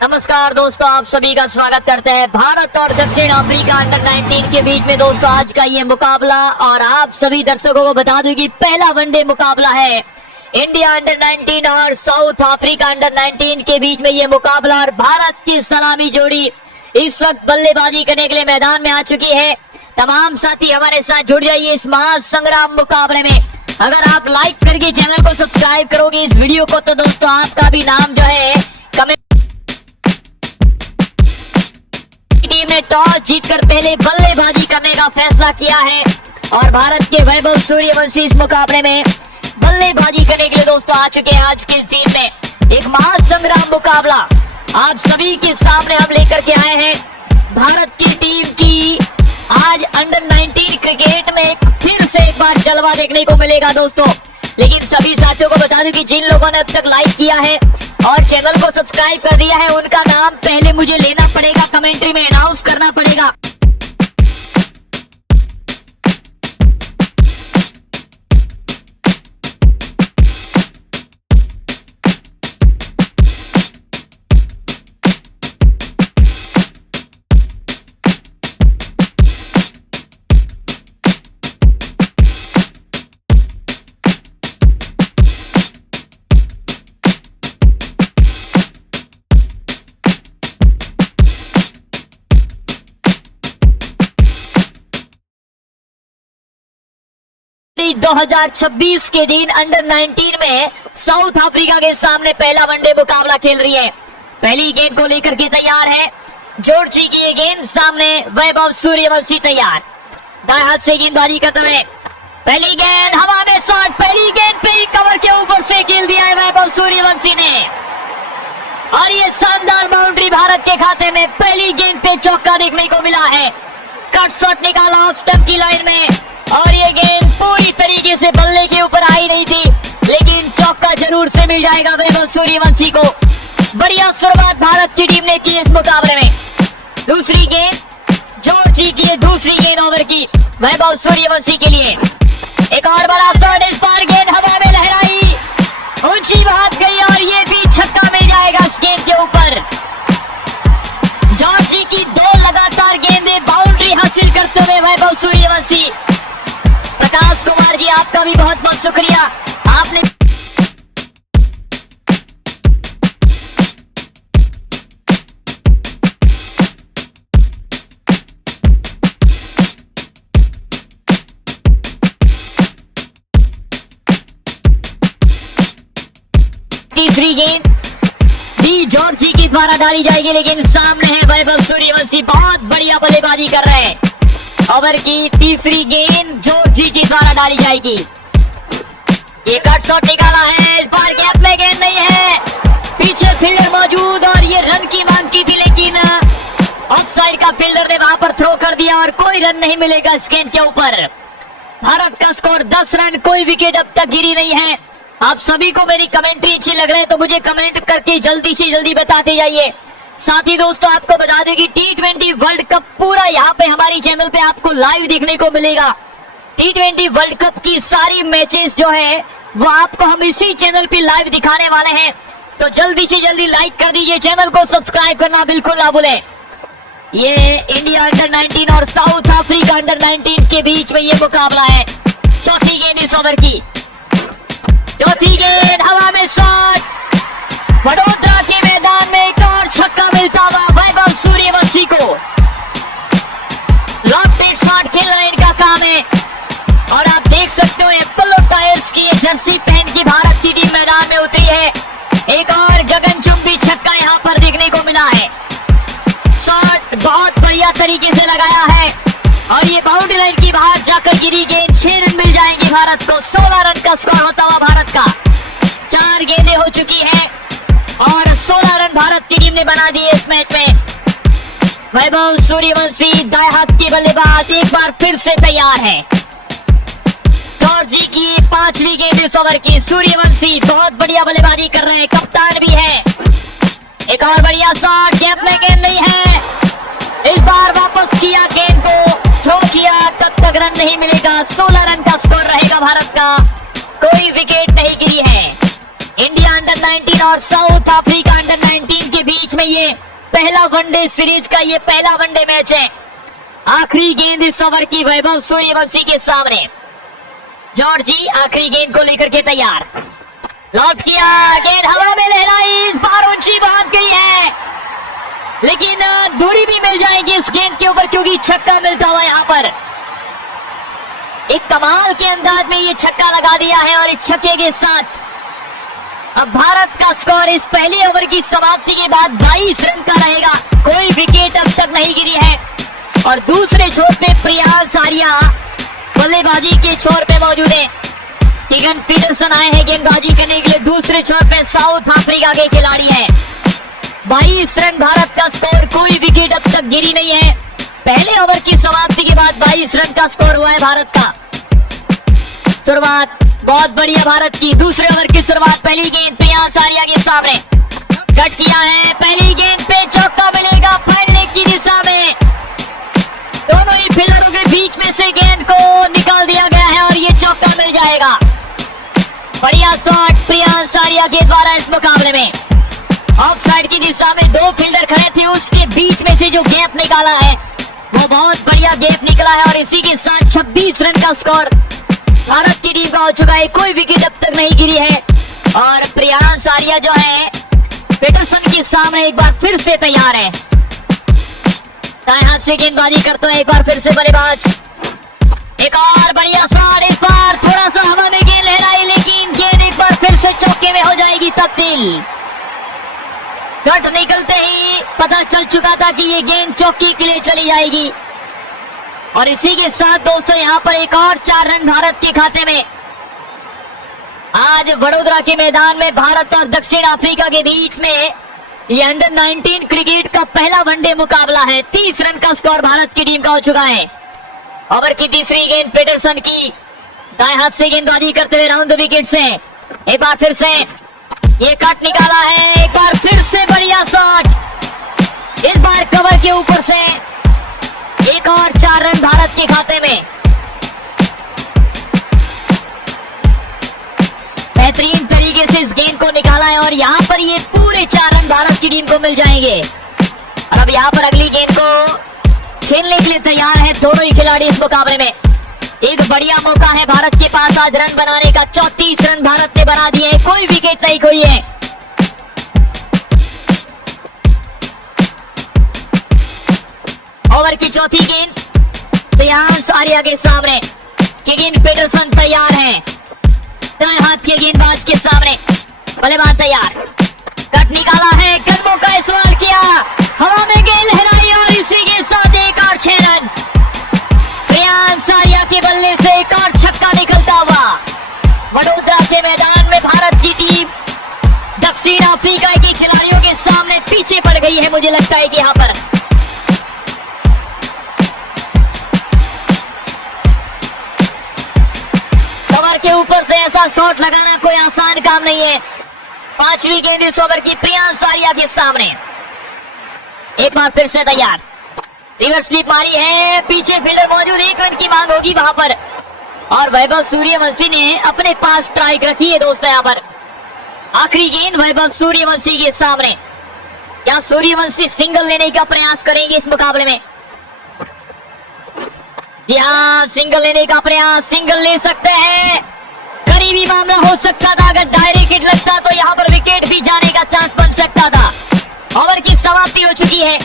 नमस्कार दोस्तों, आप सभी का स्वागत करते हैं। भारत और दक्षिण अफ्रीका अंडर 19 के बीच में दोस्तों आज का ये मुकाबला, और आप सभी दर्शकों को बता दूं कि पहला वनडे मुकाबला है इंडिया अंडर 19 और साउथ अफ्रीका अंडर 19 के बीच में ये मुकाबला। और भारत की सलामी जोड़ी इस वक्त बल्लेबाजी करने के लिए मैदान में आ चुकी है। तमाम साथी हमारे साथ जुड़ जाइए इस महासंग्राम मुकाबले में। अगर आप लाइक करके चैनल को सब्सक्राइब करोगे इस वीडियो को, तो दोस्तों आपका भी नाम जो है कमेंट। टीम ने टॉस जीतकर पहले बल्लेबाजी करने का फैसला किया है और भारत के वैभव सूर्यवंशी इस मुकाबले में बल्लेबाजी करने के लिए दोस्तों आ चुके हैं। आज की इस टीम में एक महासंग्राम मुकाबला आप सभी के सामने हम लेकर के आए हैं। भारत की टीम की आज अंडर 19 क्रिकेट में फिर से एक बार जलवा देखने को मिलेगा दोस्तों। लेकिन सभी साथियों को बता दूं कि जिन लोगों ने अब तक लाइक किया है और चैनल को सब्सक्राइब कर दिया है, उनका नाम पहले मुझे लेना पड़ेगा, कमेंट्री में अनाउंस करना पड़ेगा। जनवरी 2026 के दिन अंडर 19 में साउथ अफ्रीका के सामने पहला वनडे मुकाबला खेल रही है। पहली गेंद को लेकर के तैयार है जॉर्जी की ये गेंद, सामने वैभव सूर्यवंशी तैयार, दाएं हाथ से गेंदबाजी करते हुए पहली गेंद हवा में शॉट, पहली गेंद पे ही कवर के ऊपर से खेल दिया है वैभव सूर्यवंशी ने, और ये शानदार बाउंड्री भारत के खाते में। पहली गेंद पे चौका देखने को मिला है, कट शॉट निकाला ऑफ स्टंप की लाइन में, और ये गेंद पूरी तरीके से बल्ले के ऊपर आई नहीं थी, लेकिन चौका जरूर से मिल जाएगा वैभव सूर्यवंशी को। बढ़िया शुरुआत भारत की टीम ने की इस मुकाबले में। दूसरी गेंद जॉर्जी की, दूसरी गेंद ओवर की वैभव सूर्यवंशी के लिए। एक और बड़ा शॉट, इस बार गेंद हवा में लहराई, ऊंची बात गई और ये भी छक्का मिल जाएगा इस गेंद के ऊपर। जॉर्जी की दो लगातार गेंदें बाउंड्री हासिल करते हुए वैभव सूर्यवंशी। प्रकाश कुमार जी, आपका भी बहुत बहुत शुक्रिया, आपने तीसरी गेंद भी जॉर्जी की द्वारा डाली जाएगी, लेकिन सामने है वैभव सूर्यवंशी, बहुत बढ़िया बल्लेबाजी कर रहे हैं। ओवर की तीसरी गेंद जॉर्जी की द्वारा डाली जाएगी। ये कट शॉट निकाला है, इस बार गैप में गेंद नहीं है, पीछे फील्डर मौजूद और ये रन की मांग की थी, लेकिन ऑफसाइड का फील्डर ने वहां पर थ्रो कर दिया और कोई रन नहीं मिलेगा इस गेंद के ऊपर। भारत का स्कोर 10 रन, कोई विकेट अब तक गिरी नहीं है। आप सभी को मेरी कमेंट्री अच्छी लग रही है तो मुझे कमेंट करके जल्दी से जल्दी बताते जाइए। साथ ही दोस्तों आपको बता दें कि T20 वर्ल्ड कप पूरा यहाँ पे हमारी चैनल पे आपको लाइव देखने को मिलेगा। T20 वर्ल्ड कप की सारी मैचेस जो है वो आपको हम इसी चैनल पे लाइव दिखाने वाले हैं, तो जल्दी से जल्दी लाइक कर दीजिए, चैनल को सब्सक्राइब करना बिल्कुल ना भूलें। ये इंडिया अंडर 19 और साउथ अफ्रीका अंडर 19 के बीच में ये मुकाबला है। चौथी गेंद इस ओवर की, चौथी गेंद हवा में शॉट, वडोदरा के मैदान में एक और छक्का मिलता हुआ वैभव सूर्यवंशी को। लॉफ्टेड शॉट खेलना इनका काम है, और आप देख सकते हो एप्पलो टायर्स की ये जर्सी पहन की भारत की टीम मैदान में उतरी है। एक और गगनचुंबी छक्का यहाँ पर देखने को मिला है। शॉट बहुत बढ़िया तरीके से लगाया है और ये बाउंड्री लाइन की बाहर जाकर गिरी गेंद। 6 रन मिल जाएंगे भारत को, 16 रन का स्कोर होता हुआ भारत का। 4 गेंदें हो चुकी है और 16 रन भारत की टीम ने बना दिए इस मैच में। वैभव सूर्यवंशी दाएं हाथ के बल्लेबाज एक बार फिर से तैयार है। जॉर्जी की 5वीं गेंद इस ओवर की, सूर्यवंशी बहुत बढ़िया बल्लेबाजी कर रहे हैं, कप्तान भी है। एक और बढ़िया शॉट, गैप में गेंद नहीं है, इस बार वापस किया गेंद को, थ्रो किया, तब तक रन नहीं मिलेगा। 16 रन का स्कोर रहेगा भारत का, कोई विकेट नहीं गिरी है। इंडिया अंडर 19 और साउथ अफ्रीका अंडर 19 के बीच में ये पहला वनडे सीरीज का ये पहला वनडे मैच है। आखिरी गेंद इस ओवर की वैभव सूर्यवंशी के सामने। जॉर्जी आखिरी गेंद को लेकर के तैयार, लॉफ्ट किया, गेंद हवा में लहराई, इस बार ऊंची बात गई है, लेकिन दूरी भी मिल जाएगी इस गेंद के ऊपर क्योंकि छक्का मिलता हुआ यहाँ पर। एक कमाल के अंदाज में ये छक्का लगा दिया है और इस छक्के के साथ अब भारत का स्कोर इस पहले ओवर की समाप्ति के बाद 22 रन का रहेगा। कोई विकेट अब तक नहीं गिरी है और दूसरे छोर पे प्रियांश आर्या बल्लेबाजी के छोर पे मौजूद है। कीगन पीटरसन आए हैं गेंदबाजी करने के लिए, दूसरे छोर पे साउथ अफ्रीका के खिलाड़ी हैं। 22 रन भारत का स्कोर, कोई विकेट अब तक गिरी नहीं है। पहले ओवर की समाप्ति के बाद 22 रन का स्कोर हुआ है भारत का। शुरुआत बहुत बढ़िया भारत की। दूसरे ओवर की शुरुआत, पहली गेंद प्रियांश आर्या के सामने कट किया है, पहली गेंद पे चौका मिलेगा फैलने की दिशा में। दोनों ही फील्डरों के बीच में से गेंद को निकाल दिया गया है और ये चौका मिल जाएगा। बढ़िया शॉट प्रियांश आर्या के द्वारा इस मुकाबले में। ऑफ साइड की दिशा में दो फील्डर खड़े थे, उसके बीच में से जो गैप निकाला है वो बहुत बढ़िया गैप निकला है और इसी के साथ 26 रन का स्कोर भारत की टीम का हो चुका है। कोई विकेट अब तक नहीं गिरी है और प्रियांश आर्या जो है पीटरसन के सामने एक बार फिर से तैयार है। दाएं हाथ से गेंदबाजी करते हैं एक बार फिर से बल्लेबाज। एक और बढ़िया शॉट, एक बार थोड़ा सा हवा में गेंद लहराई, लेकिन गेंद एक बार फिर से चौके में हो जाएगी तब्दील। कट निकलते ही पता चल चुका था कि ये गेंद चौकी के लिए चली जाएगी और इसी के साथ दोस्तों यहाँ पर एक और 4 रन भारत के खाते में। आज वडोदरा के मैदान में भारत और दक्षिण अफ्रीका के बीच में ये अंडर 19 क्रिकेट का पहला वनडे मुकाबला है। 30 रन का स्कोर भारत की टीम का हो चुका है। ओवर की तीसरी गेंद पीटरसन की, दाएं हाथ से गेंदबाजी करते हुए राउंड द विकेट से एक बार फिर से ये कट निकाला है, एक बार फिर से बढ़िया शॉट, इस बार कवर के ऊपर से एक और 4 रन भारत के खाते में। बेहतरीन तरीके से इस गेंद को निकाला है और यहाँ पर ये पूरे 4 रन भारत की टीम को मिल जाएंगे। और अब यहाँ पर अगली गेंद को खेलने के लिए तैयार है दोनों ही खिलाड़ी इस मुकाबले में। एक बढ़िया मौका है भारत के पास आज रन बनाने का। 34 रन भारत ने बना दिए, कोई विकेट नहीं खोई है। ओवर की चौथी गेंद प्रियांश आर्या के सामने, कीगन पीटरसन तैयार है, दाएं हाथ के गेंदबाज के सामने बल्लेबाज तैयार, कट निकाला है, कदमों का इस्तेमाल किया, हवा में गेंद लहराई और इसी के साथ एक और 6 रन। प्रियांश आर्या के बल्ले से एक और छक्का निकलता हुआ वडोदरा के मैदान में भारत की टीम दक्षिण अफ्रीका के खिलाड़ियों के सामने पीछे पड़ गई है। मुझे लगता है कि यहाँ पर कवर के ऊपर से ऐसा शॉट लगाना कोई आसान काम नहीं है। 5वीं गेंद इस ओवर की प्रियांश आर्या के सामने, एक बार फिर से तैयार, रिवर्स स्वीप मारी है, पीछे फील्डर मौजूद, 1 रन की मांग होगी वहां पर और वैभव सूर्यवंशी ने अपने पास स्ट्राइक रखी है दोस्तों। यहाँ पर आखिरी गेंद वैभव सूर्यवंशी के सामने, क्या सूर्यवंशी सिंगल लेने का प्रयास करेंगे इस मुकाबले में? जी हाँ, सिंगल लेने का प्रयास, सिंगल ले सकते हैं। करीबी मामला हो सकता था, अगर डायरेक्ट हिट लगता तो यहाँ पर विकेट भी जाने का चांस बन सकता था। ओवर की समाप्ति हो चुकी है।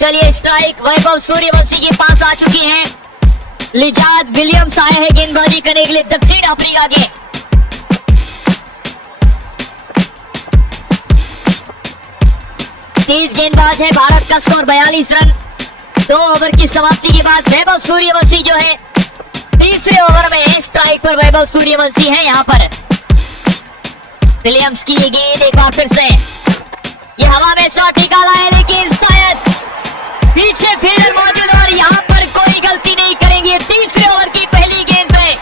चलिए, स्ट्राइक वैभव सूर्यवंशी के पास आ चुकी हैं। लिजाद विलियम्स आए हैं गेंदबाजी करने के लिए दक्षिण अफ्रीका के। तेज गेंदबाज है, भारत का स्कोर 42 रन। 2 ओवर की समाप्ति के बाद वैभव सूर्यवंशी जो है तीसरे ओवर में स्ट्राइक पर वैभव सूर्यवंशी है। यहाँ पर विलियम्स की ये गेंद एक बार फिर से, ये हवा में शॉट निकाला है, लेकिन शायद पीछे फील्डर मौजूद और यहाँ पर कोई गलती नहीं करेंगे। तीसरे ओवर की पहली गेंद पे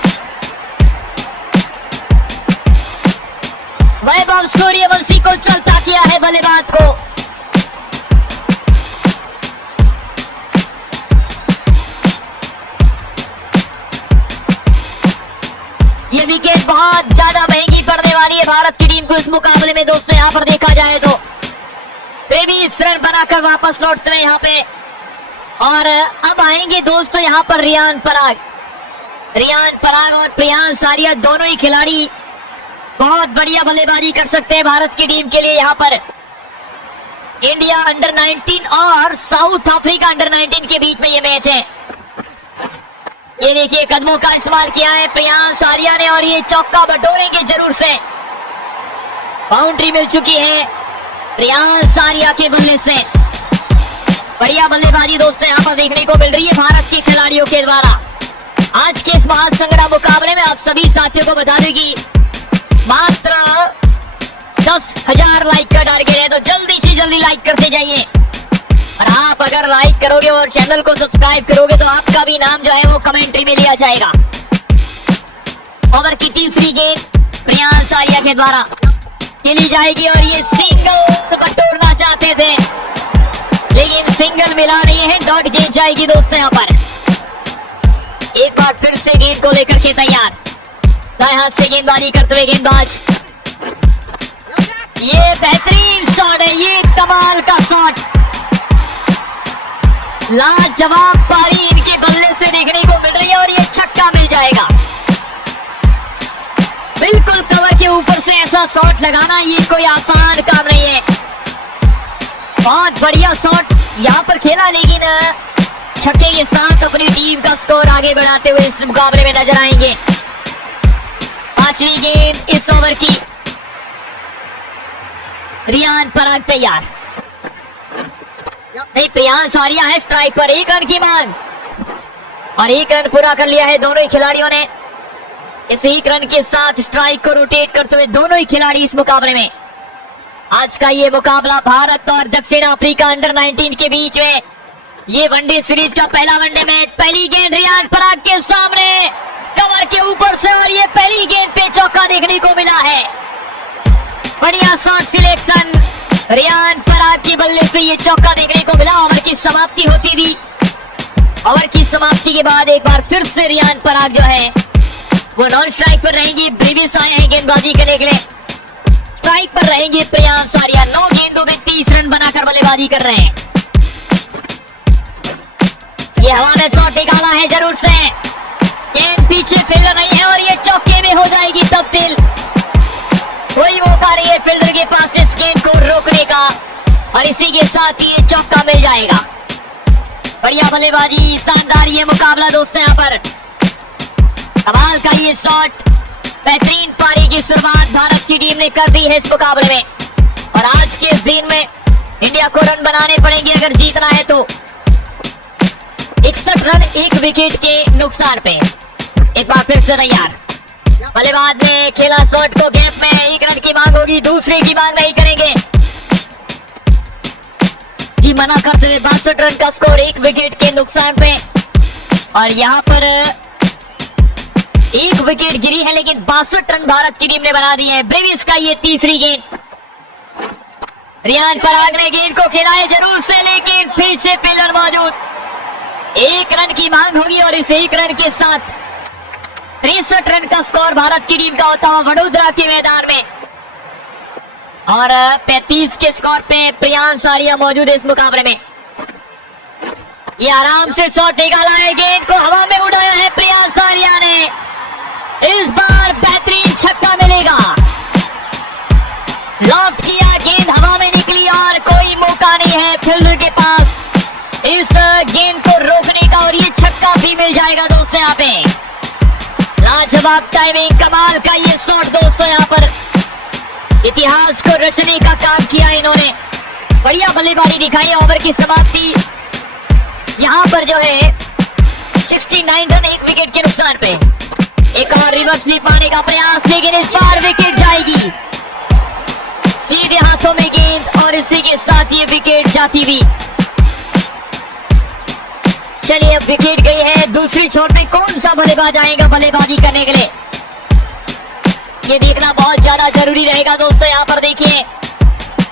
वैभव सूर्यवंशी को चलता किया है बल्लेबाज को। ये विकेट बहुत ज्यादा महंगी पड़ने वाली है भारत की टीम को इस मुकाबले में दोस्तों। यहाँ पर देखा जाए तो 23 रन बनाकर वापस लौटते हैं यहाँ पे। और अब आएंगे दोस्तों यहाँ पर रियान पराग और प्रियांश आर्या दोनों ही खिलाड़ी बहुत बढ़िया बल्लेबाजी कर सकते हैं भारत की टीम के लिए। यहाँ पर इंडिया अंडर 19 और साउथ अफ्रीका अंडर 19 के बीच में ये मैच है। ये देखिए कदमों का इस्तेमाल किया है प्रियांश आर्या ने और ये चौका बटोरेंगे जरूर से। बाउंड्री मिल चुकी है प्रियांश आर्या के बल्ले से। बढ़िया बल्लेबाजी दोस्तों यहाँ पर देखने को मिल रही है भारत के खिलाड़ियों के द्वारा। आज के इस महासंग्राम मुकाबले में आप सभी साथियों को बता दें कि मात्र 10,000 लाइक का टारगेट है, तो जल्दी से जल्दी लाइक करते जाइए। और आप अगर लाइक करोगे और चैनल को सब्सक्राइब करोगे तो आपका भी नाम जो है वो कमेंट्री में लिया जाएगा। ओवर की तीसरी गेंद प्रियांश आर्या के द्वारा खेली जाएगी और ये सिंगल बटोरना चाहते थे लेकिन सिंगल मिला नहीं है, डॉट गेंद जाएगी दोस्तों। यहाँ पर एक बार फिर से गेंद को लेकर के तैयार, दाएं हाथ से गेंदबाजी करते हुए गेंदबाज। ये बेहतरीन शॉट है, ये कमाल का शॉट, लाजवाब पारी इनके बल्ले से देखने को मिल रही है और ये छक्का मिल जाएगा। बिल्कुल कवर के ऊपर से ऐसा शॉट लगाना ये कोई आसान काम नहीं है। बहुत बढ़िया शॉट यहाँ पर खेला लेकिन छक्के के साथ अपनी टीम का स्कोर आगे बढ़ाते हुए इस मुकाबले में नजर आएंगे। पांचवी गेंद इस ओवर की, रियान पराग तैयार, नहीं प्रियांश आर्या है स्ट्राइक पर। 1 रन की मांग और 1 रन पूरा कर लिया है दोनों ही खिलाड़ियों ने। इस 1 रन के साथ स्ट्राइक को रोटेट करते हुए दोनों ही खिलाड़ी इस मुकाबले में। आज का ये मुकाबला भारत और दक्षिण अफ्रीका अंडर 19 के बीच में ये वनडे सीरीज का पहला वनडे मैच। पहली गेंद रियान पराग के सामने कवर के ऊपर से और ये पहली गेंद पे चौका देखने को मिला है। बढ़िया शॉट सिलेक्शन रियान पराग की बल्ले से ये चौका देखने को मिला। ओवर की समाप्ति होती थी, ओवर की समाप्ति के बाद एक बार फिर से रियान पराग जो है वो नॉन स्ट्राइक पर रहेंगी। ब्रीविस आए हैं गेंदबाजी करने के लिए, स्ट्राइक पर रहेंगे प्रियांश आर्या। 9 गेंदों में 30 रन बनाकर बल्लेबाजी कर रहे हैं। ये हवा में शॉट निकाला है जरूर से, गेंद पीछे फील्डर नहीं है और ये चौके में हो जाएगी तब्दील। कोई मौका नहीं है फील्डर के पास इस गेंद को रोकने का और इसी के साथ ही ये चौका मिल जाएगा। बढ़िया बल्लेबाजी, शानदार ये मुकाबला दोस्तों। यहाँ पर कमाल का ये शॉट, बेहतरीन पारी की शुरुआत भारत की टीम ने कर दी है इस मुकाबले में। और आज के इस दिन में इंडिया को रन बनाने पड़ेंगे अगर जीतना है तो। 61 रन 1 विकेट के नुकसान पे। एक बार फिर से तैयार, बल्लेबाज ने खेला शॉट को गैप में। 1 रन की मांग होगी, दूसरे की मांग नहीं करेंगे जी, मना करते हुए। 62 रन का स्कोर 1 विकेट के नुकसान पे। और यहाँ पर 1 विकेट गिरी है लेकिन 62 रन भारत की टीम ने बना दिए हैं। ब्रेविस का ये तीसरी गेंद, रियान पराग ने गेंद को खेला है जरूर से लेकिन फिर से फील्डर मौजूद। 1 रन की मांग होगी और इस 1 रन के साथ 63 रन का स्कोर भारत की टीम का होता हुआ वडोदरा के मैदान में। और 35 के स्कोर पे प्रियांश आर्या मौजूद है इस मुकाबले में। ये आराम से शॉट निकाला है, गेंद को हवा में उड़ाया है प्रियांश आर्या ने। इस बार बेहतरीन छक्का मिलेगा। लॉफ्ट किया, गेंद हवा में निकली और कोई मौका नहीं है फील्डर के पास इस गेंद को रोकने का और ये छक्का भी मिल जाएगा दोस्तों। यहाँ पे लाजवाब टाइमिंग, कमाल का ये शॉट दोस्तों। यहाँ पर इतिहास को रचने का काम किया इन्होंने, बढ़िया बल्लेबाजी दिखाई। ओवर की समाप्ति यहाँ पर जो है 69 रन 1 विकेट के नुकसान पे। एक और रिवर्स स्वीप पाने का प्रयास लेकिन इस बार विकेट जाएगी सीधे हाथों में गेंद और इसी के साथ ये विकेट जाती हुई। चलिए अब विकेट गई है, दूसरी छोर में कौन सा बल्लेबाज आएगा बल्लेबाजी करने के लिए ये देखना बहुत ज्यादा जरूरी रहेगा दोस्तों। यहाँ पर देखिए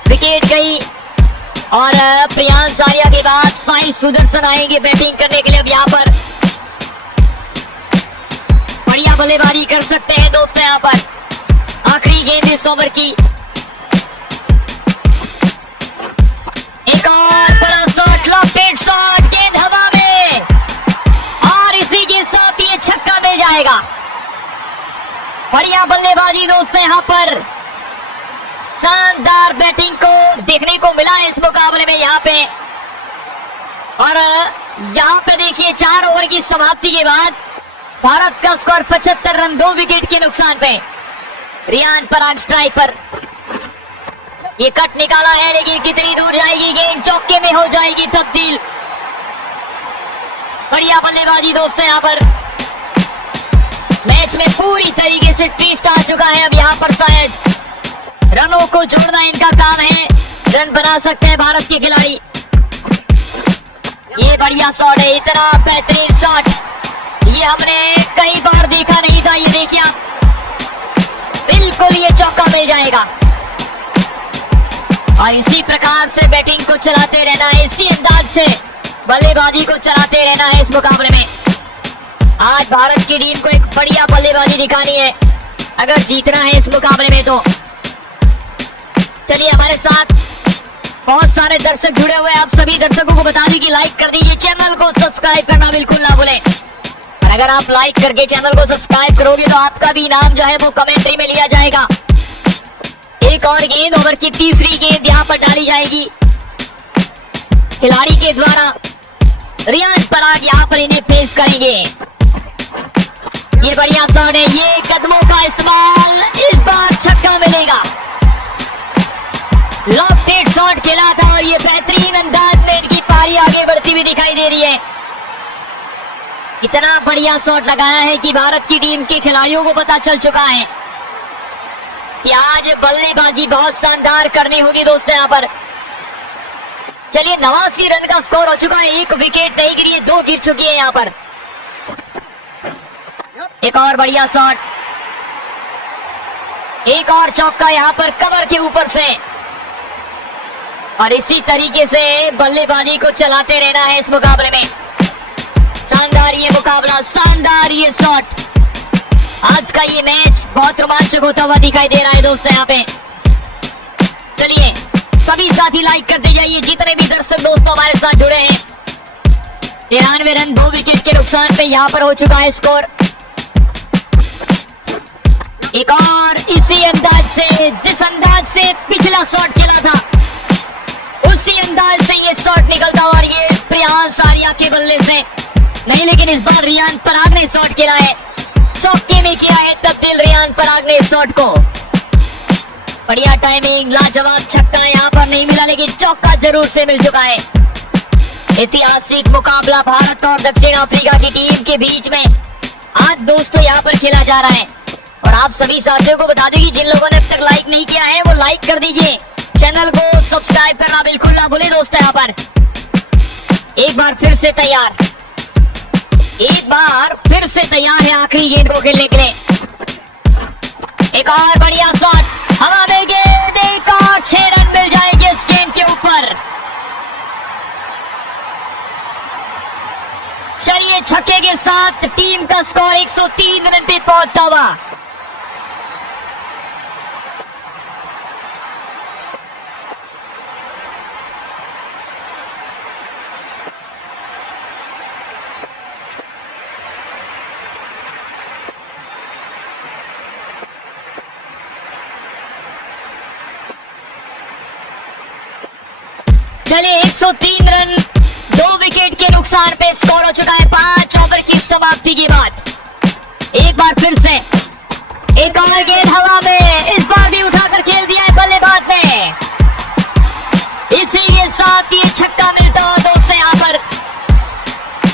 विकेट गई और प्रियांश आर्या के बाद साई सुदर्शन आएंगे बैटिंग करने के लिए। अब यहाँ पर बढ़िया बल्लेबाजी कर सकते हैं दोस्तों यहाँ पर। आखिरी गेंद इस ओवर की। एक और बड़ा शॉट, लॉफ्टेड शॉट, गेंद हवा में और इसी के साथ ये छक्का मिल जाएगा। बढ़िया बल्लेबाजी दोस्तों यहाँ पर। शानदार बैटिंग को देखने को मिला इस मुकाबले में यहाँ पे। और यहाँ पे देखिए 4 ओवर की समाप्ति के बाद भारत का स्कोर 75 रन 2 विकेट के नुकसान पे। रियान पराग स्ट्राइक पर। ये कट निकाला है लेकिन कितनी दूर जाएगी गेंद, चौके में हो जाएगी तब्दील। बढ़िया बल्लेबाजी दोस्तों यहाँ पर। मैच में पूरी तरीके से ट्विस्ट आ चुका है। अब यहाँ पर शायद रनों को जोड़ना इनका काम है। रन बना सकते हैं भारत के खिलाड़ी। ये बढ़िया शॉट है, इतना बेहतरीन शॉट ये हमने कई बार देखा नहीं था। ये देखिए बिल्कुल ये चौका मिल जाएगा। और इसी प्रकार से बैटिंग को चलाते रहना है, इसी अंदाज से बल्लेबाजी को चलाते रहना है इस मुकाबले में। आज भारत की टीम को एक बढ़िया बल्लेबाजी दिखानी है अगर जीतना है इस मुकाबले में तो। चलिए हमारे साथ बहुत सारे दर्शक जुड़े हुए हैं। आप सभी दर्शकों को बता दें कि लाइक कर दीजिए, चैनल को सब्सक्राइब करना बिल्कुल ना भूलें। और अगर आप लाइक करके चैनल को सब्सक्राइब करोगे तो आपका भी नाम जो है वो कमेंट्री में लिया जाएगा। एक और गेंद, ओवर की तीसरी गेंद यहाँ पर डाली जाएगी खिलाड़ी के द्वारा। रियान पराग यहाँ पर इन्हें पेश करेंगे। ये बढ़िया शॉट है, ये कदमों का इस्तेमाल, इस बार छक्का मिलेगा। लॉफ्टेड शॉट खेला था और ये बेहतरीन अंदाज में इनकी पारी आगे बढ़ती हुई दिखाई दे रही है। इतना बढ़िया शॉट लगाया है कि भारत की टीम के खिलाड़ियों को पता चल चुका है कि आज बल्लेबाजी बहुत शानदार करनी होगी दोस्तों यहाँ पर। चलिए 89 रन का स्कोर हो चुका है। एक विकेट नहीं गिरी है, 2 गिर चुकी है यहाँ पर। एक और बढ़िया शॉट, एक और चौका यहाँ पर कवर के ऊपर से। और इसी तरीके से बल्लेबाजी को चलाते रहना है इस मुकाबले में। शानदार ये मुकाबला, शानदार ये शॉट। आज का ये मैच बहुत रोमांचक होता हुआ दिखाई दे रहा है दोस्तों यहाँ पे। चलिए सभी साथी लाइक करते जाइए, जितने भी दर्शक दोस्तों हमारे साथ जुड़े हैं। 93 रन 2 विकेट के नुकसान पे यहाँ पर हो चुका है स्कोर। एक और इसी अंदाज से, जिस अंदाज से पिछला शॉट खेला था उसी अंदाज से ये शॉट निकलता। और ये प्रियांश आर्या के बल्ले से नहीं, लेकिन इस बार रियान पराग ने शॉट खेला है, चौके में किया है तब्दील रियान पराग ने शॉट को। बढ़िया टाइमिंग, लाजवाब छक्का यहाँ पर नहीं मिला लेकिन चौका जरूर से मिल चुका है। ऐतिहासिक मुकाबला भारत और दक्षिण अफ्रीका की टीम के बीच में आज दोस्तों यहाँ पर खेला जा रहा है। और आप सभी साथियों को बता दें कि जिन लोगों ने अब तक लाइक नहीं किया है वो लाइक कर दीजिए, चैनल को सब्सक्राइब करना बिल्कुल ना भूलें दोस्तों यहाँ पर। एक बार फिर से तैयार, एक बार फिर से तैयार है आखिरी गेंद को खेलने के लिए। एक और बढ़िया शॉट, हवा में गेंद, एक और 6 रन मिल जाएंगे इस गेंद के ऊपर। चलिए छक्के के साथ टीम का स्कोर 103 रन पे पहुंचता हुआ। चलिए 103 रन 2 विकेट के नुकसान पे स्कोर हो चुका है 5 ओवर की समाप्ति के बाद। एक बार फिर से एक और गेंद हवा में, इस बार भी उठाकर खेल दिया है बल्लेबाज ने। इसी के साथ ये छक्का मिलता हुआ दोस्तों यहाँ पर।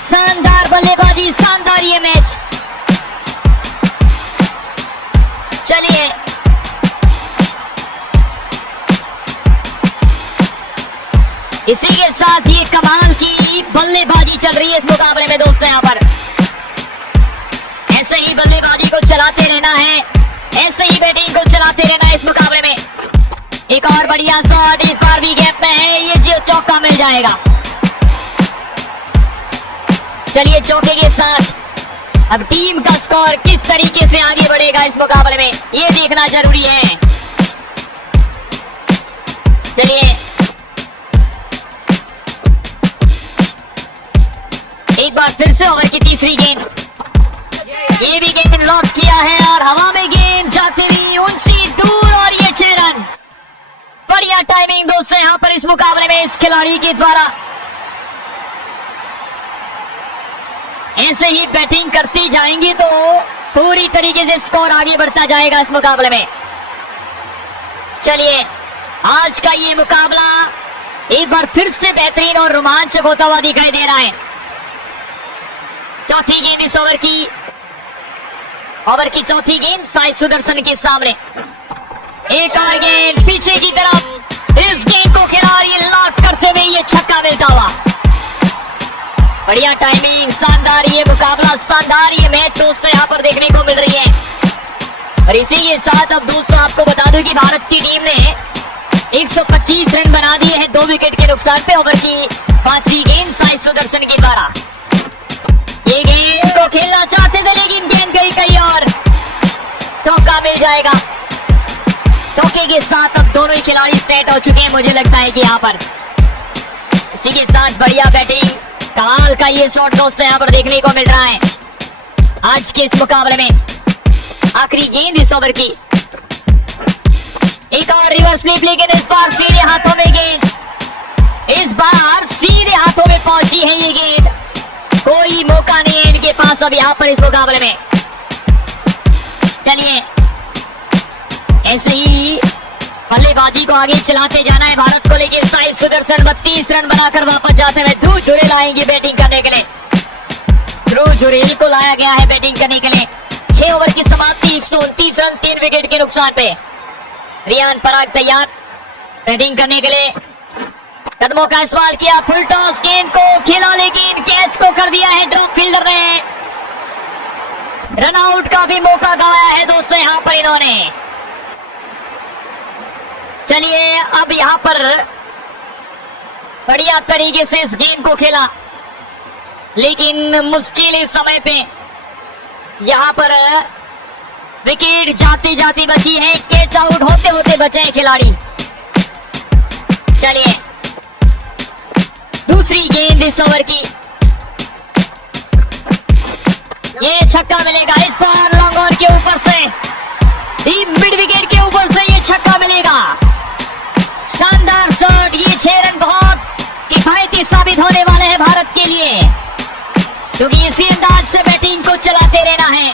शानदार बल्लेबाजी, शानदार ये मैच। चलिए इसी के साथ ये कमाल की बल्लेबाजी चल रही है इस मुकाबले में दोस्तों यहाँ पर। ऐसे ही बल्लेबाजी को चलाते रहना है, ऐसे ही बैटिंग को चलाते रहना है इस मुकाबले में। एक और बढ़िया शॉट, इस बार भी गैप में है, ये जो चौका मिल जाएगा। चलिए चौके के साथ अब टीम का स्कोर किस तरीके से आगे बढ़ेगा इस मुकाबले में, ये देखना जरूरी है। चलिए एक बार फिर से ओवर की तीसरी गेंद, ये भी गेंद लॉक किया है और हवा में गेंद जाती हुई ऊंची दूर और ये 6 रन। बढ़िया टाइमिंग दोस्तों यहां पर इस मुकाबले में इस खिलाड़ी के द्वारा। ऐसे ही बैटिंग करती जाएंगी तो पूरी तरीके से स्कोर आगे बढ़ता जाएगा इस मुकाबले में। चलिए आज का ये मुकाबला एक बार फिर से बेहतरीन और रोमांचक होता हुआ दिखाई दे रहा है। चौथी गेंद इस ओवर की चौथी गेंद साई सुदर्शन के सामने। एक और गेंद पीछे की तरफ, इस गेंद को खिलाड़ी लॉक करते हुए ये छक्का मिलता हुआ। बढ़िया टाइमिंग, शानदार ये मुकाबला, शानदार ये मैच दोस्तों यहाँ पर देखने को मिल रही है। और इसी के साथ अब दोस्तों आपको बता दूं कि भारत की टीम ने 125 रन बना दिए हैं 2 विकेट के नुकसान पे। ओवर की 5वीं गेंद साई सुदर्शन के द्वारा। ये गेंद को खेलना चाहते थे लेकिन गेंद गई कहीं और, चौका मिल जाएगा। चौके के साथ अब दोनों ही खिलाड़ी सेट हो चुके हैं मुझे लगता है कि यहाँ पर। इसी के साथ बढ़िया बैटिंग, कमाल का ये शॉट दोस्तों यहाँ पर देखने को मिल रहा है आज के इस मुकाबले में। आखिरी गेंद इस ओवर की, एक और रिवर्स स्वीप, लेकिन इस बार सीधे हाथों में गेंद, इस बार सीधे हाथों में पहुंची है ये गेंद। कोई मौका नहीं है इनके पास अब यहाँ पर इस मुकाबले में। चलिए ऐसे ही बल्लेबाजी को आगे चलाते जाना है भारत को लेके। साई सुदर्शन 32 रन बनाकर वापस जाते हुए ध्रुव जुरेल आएंगे बैटिंग करने के लिए। ध्रुव जुरेल को लाया गया है बैटिंग करने के लिए। 6 ओवर की समाप्ति, 129 रन 3 विकेट के नुकसान पे। रियान पराग तैयार बैटिंग करने के लिए। कदमों का इस्तेमाल किया, फुल टॉस, गेंद को खेला लेकिन कैच को कर दिया है ड्रॉप फील्डर ने। रन आउट का भी मौका गंवाया है दोस्तों यहाँ पर इन्होंने। चलिए अब यहाँ पर बढ़िया तरीके से इस गेंद को खेला लेकिन मुश्किल इस समय पे यहाँ पर विकेट जाती जाती बची है। कैच आउट होते होते बचे हैं खिलाड़ी। चलिए दूसरी गेंद इस ओवर की, ये छक्का मिलेगा इस बार लॉन्ग ऑन के ऊपर से, मिड विकेट के ऊपर से ये छक्का मिलेगा। शानदार शॉट, ये 6 रन बहुत किफायती साबित होने वाले हैं भारत के लिए, क्योंकि इसी अंदाज से बैटिंग को चलाते रहना है।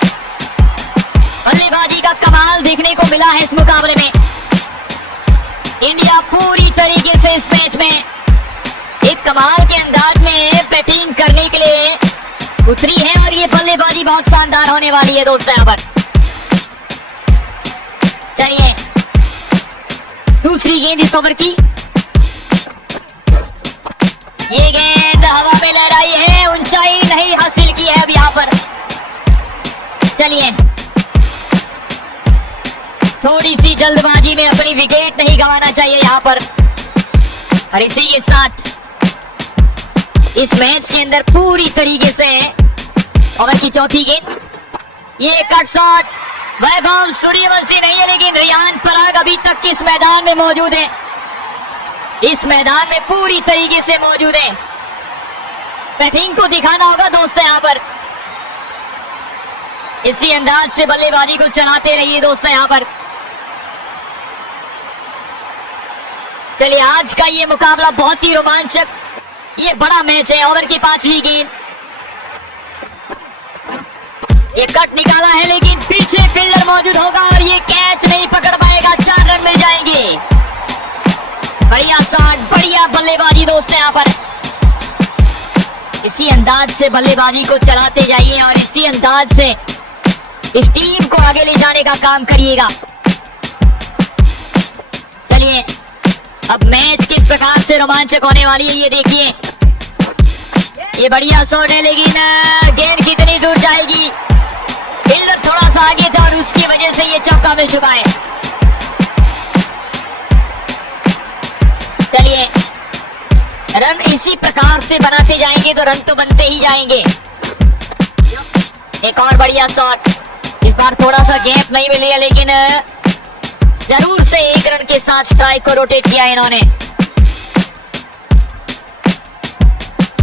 बल्लेबाजी का कमाल देखने को मिला है इस मुकाबले में। इंडिया पूरी तरीके से इस मैच में एक कमाल के अंदाज में बैटिंग करने के लिए उतरी है और ये बल्लेबाजी बहुत शानदार होने वाली है दोस्तों यहाँ पर। चलिए दूसरी गेंद इस ओवर की, ये गेंद हवा में लहराई है, ऊंचाई नहीं हासिल की है अब यहाँ पर। चलिए थोड़ी सी जल्दबाजी में अपनी विकेट नहीं गंवाना चाहिए यहाँ पर। और इसी के साथ इस मैच के अंदर पूरी तरीके से ओवर की चौथी गेंद, ये कट शॉट, वैभव सूर्यवंशी नहीं है लेकिन रियान पराग अभी तक इस मैदान में मौजूद है, इस मैदान में पूरी तरीके से मौजूद है। बैटिंग को दिखाना होगा दोस्तों यहाँ पर। इसी अंदाज से बल्लेबाजी को चलाते रहिए दोस्तों यहाँ पर। चलिए आज का ये मुकाबला बहुत ही रोमांचक, ये बड़ा मैच है। ओवर की 5वीं गेंद, ये कट निकाला है लेकिन पीछे फील्डर मौजूद होगा और ये कैच नहीं पकड़ पाएगा, 4 रन मिल जाएंगे। बढ़िया शॉट, बढ़िया बल्लेबाजी दोस्तों यहाँ पर। इसी अंदाज से बल्लेबाजी को चलाते जाइए और इसी अंदाज से इस टीम को आगे ले जाने का काम करिएगा। चलिए अब मैच किस प्रकार से रोमांचक होने वाली है ये देखिए। ये बढ़िया शॉट है लेकिन गेंद कितनी दूर जाएगी, फील्डर थोड़ा सा आगे था और उसकी वजह से ये चौका मिल चुका है। चलिए रन इसी प्रकार से बनाते जाएंगे तो रन तो बनते ही जाएंगे। एक और बढ़िया शॉट। इस बार थोड़ा सा गैप नहीं मिली है, लेकिन जरूर से 1 रन के साथ स्ट्राइक को रोटेट किया इन्होंने।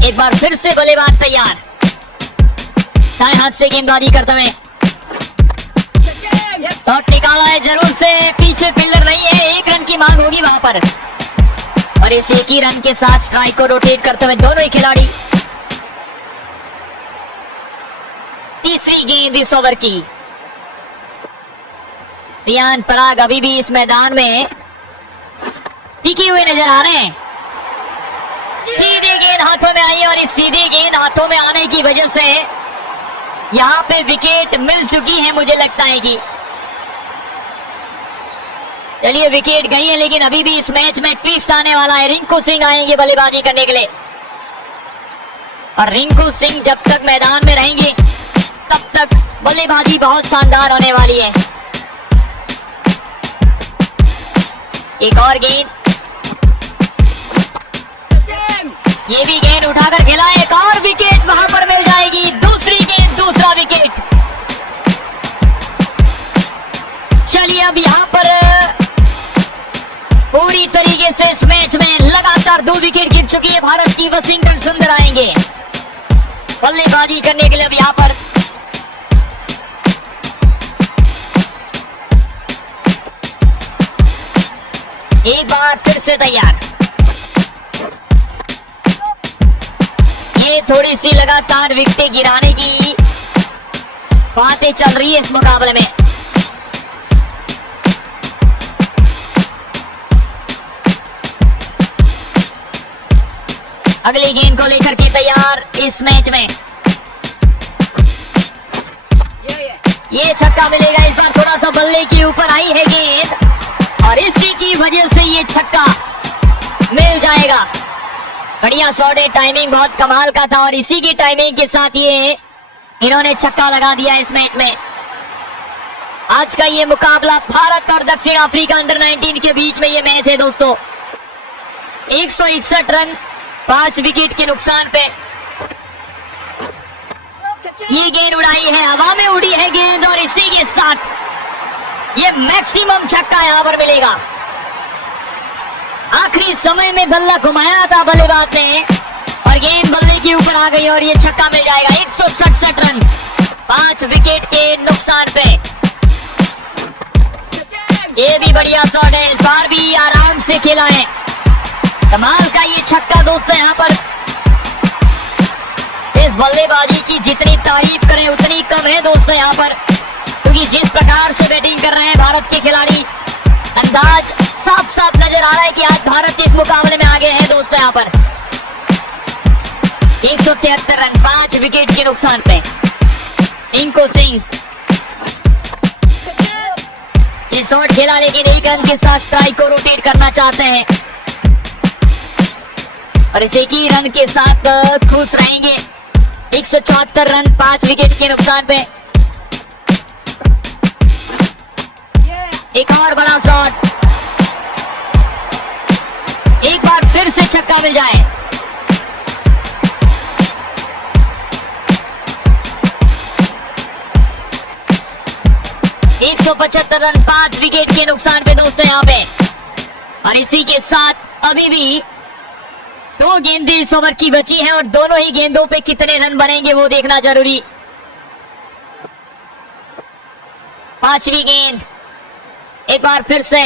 एक बार फिर से बल्लेबाज तैयार, दाएं हाथ से गेंदबाजी करते हुए शॉट निकाला है। जरूर से पीछे फील्डर नहीं है, 1 रन की मांग होगी वहां पर। और इस 1 ही रन के साथ स्ट्राइक को रोटेट करते हुए दोनों ही खिलाड़ी। तीसरी गेंद इस ओवर की। रियान पराग अभी भी इस मैदान में टिके हुए नजर आ रहे हैं। सीधी गेंद हाथों में आई और इस सीधी गेंद हाथों में आने की वजह से यहां पे विकेट मिल चुकी है। मुझे लगता है कि चलिए विकेट गई है, लेकिन अभी भी इस मैच में ट्विस्ट आने वाला है। रिंकू सिंह आएंगे बल्लेबाजी करने के लिए और रिंकू सिंह जब तक मैदान में रहेंगे तब तक बल्लेबाजी बहुत शानदार होने वाली है। एक और गेंद, ये भी गेंद उठाकर खेला, एक और विकेट वहां पर मिल जाएगी। दूसरी गेंद, दूसरा विकेट। चलिए अब यहां पर पूरी तरीके से इस मैच में लगातार 2 विकेट गिर चुकी है भारत की। वशिंगटन सुंदर आएंगे बल्लेबाजी करने के लिए अब यहां पर। एक बार फिर से तैयार, ये थोड़ी सी लगातार विकेटें गिराने की बातें चल रही है इस मुकाबले में। अगली गेंद को लेकर के तैयार इस मैच में। ये छक्का मिलेगा, इस बार थोड़ा सा बल्ले के ऊपर आई है गेंद और इसी की वजह से ये छक्का मिल जाएगा। बढ़िया शॉट है, टाइमिंग बहुत कमाल का था और इसी की टाइमिंग के साथ ये इन्होंने छक्का लगा दिया इस मैच में। आज का ये मुकाबला भारत और दक्षिण अफ्रीका अंडर 19 के बीच में ये मैच है दोस्तों। 161 रन 5 विकेट के नुकसान पे ये गेंद उड़ाई है, हवा में उड़ी है गेंद और इसी के साथ ये मैक्सिमम छक्का यहां पर मिलेगा। आखिरी समय में बल्ला घुमाया था बल्लेबाज ने और गेंद बल्ले के ऊपर आ गई और ये छक्का मिल जाएगा। 167 रन 5 विकेट के नुकसान पे। ये भी बढ़िया शॉट है, इस बार भी आराम से खेला है। कमाल का ये छक्का दोस्तों। यहाँ पर इस बल्लेबाजी की जितनी तारीफ करें उतनी कम है दोस्तों यहाँ पर, क्योंकि जिस प्रकार से बैटिंग कर रहे हैं भारत के खिलाड़ी, अंदाज साफ साफ नजर आ रहा है कि आज भारत इस मुकाबले में आगे है दोस्तों। यहाँ पर 173 रन 5 विकेट के नुकसान पे रिंकू सिंह ये शॉट खेला, लेकिन 1 रन के साथ स्ट्राइक को रोटेट करना चाहते हैं और इस 1 ही रन के साथ खुश रहेंगे। 174 रन 5 विकेट के नुकसान पे। एक और बड़ा शॉट, एक बार फिर से छक्का मिल जाए। एक 175 रन 5 विकेट के नुकसान पे दोस्तों यहाँ पे। और इसी के साथ अभी भी 2 गेंदें इस ओवर की बची हैं और दोनों ही गेंदों पे कितने रन बनेंगे वो देखना जरूरी। 5वीं गेंद, एक बार फिर से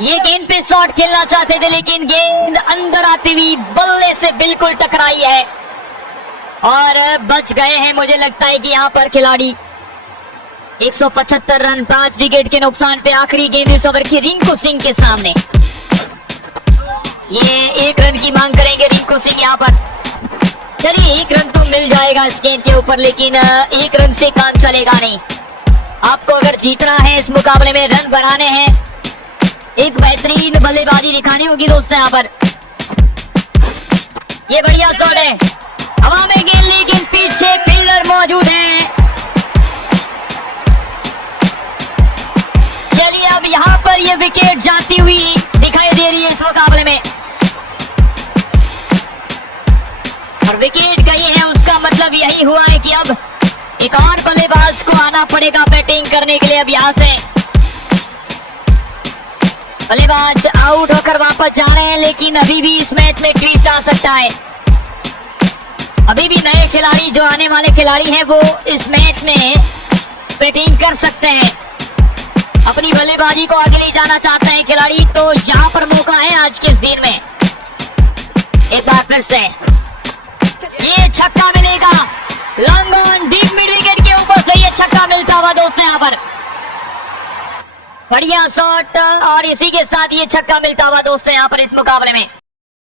ये गेंद पे शॉट खेलना चाहते थे, लेकिन गेंद अंदर आती हुई बल्ले से बिल्कुल टकराई है और बच गए हैं। मुझे लगता है कि यहाँ पर खिलाड़ी 175 रन 5 विकेट के नुकसान पे आखिरी गेंद इस ओवर की रिंकू सिंह के सामने। ये 1 रन की मांग करेंगे रिंकू सिंह यहाँ पर। चलिए 1 रन तो मिल जाएगा इस गेंद के ऊपर, लेकिन 1 रन से काम चलेगा नहीं। आपको अगर जीतना है इस मुकाबले में, रन बनाने हैं, एक बेहतरीन बल्लेबाजी दिखानी होगी दोस्तों यहाँ पर। ये बढ़िया शॉट है, हवा में गेंद, लेकिन पीछे फील्डर मौजूद है। चलिए अब यहाँ पर ये विकेट जाती हुई दिखाई दे रही है इस मुकाबले में और विकेट गई है, उसका मतलब यह नहीं हुआ है कि अब एक और बल्लेबाज को आना पड़ेगा बैटिंग करने के लिए। अब यहाँ से बल्लेबाज आउट होकर वापस जा रहे हैं, लेकिन अभी भी इस मैच में ट्विस्ट आ सकता है। अभी भी नए खिलाड़ी जो आने वाले खिलाड़ी हैं वो इस मैच में बैटिंग कर सकते हैं, अपनी बल्लेबाजी को आगे ले जाना चाहते हैं खिलाड़ी। तो यहाँ पर मौका है आज के इस दिन में। एक बार फिर से ये छक्का मिलेगा, long on deep mid wicket के ऊपर से ये छक्का मिलता हुआ दोस्तों यहाँ पर। बढ़िया शॉट और इसी के साथ ये छक्का मिलता हुआ दोस्तों यहाँ पर इस मुकाबले में।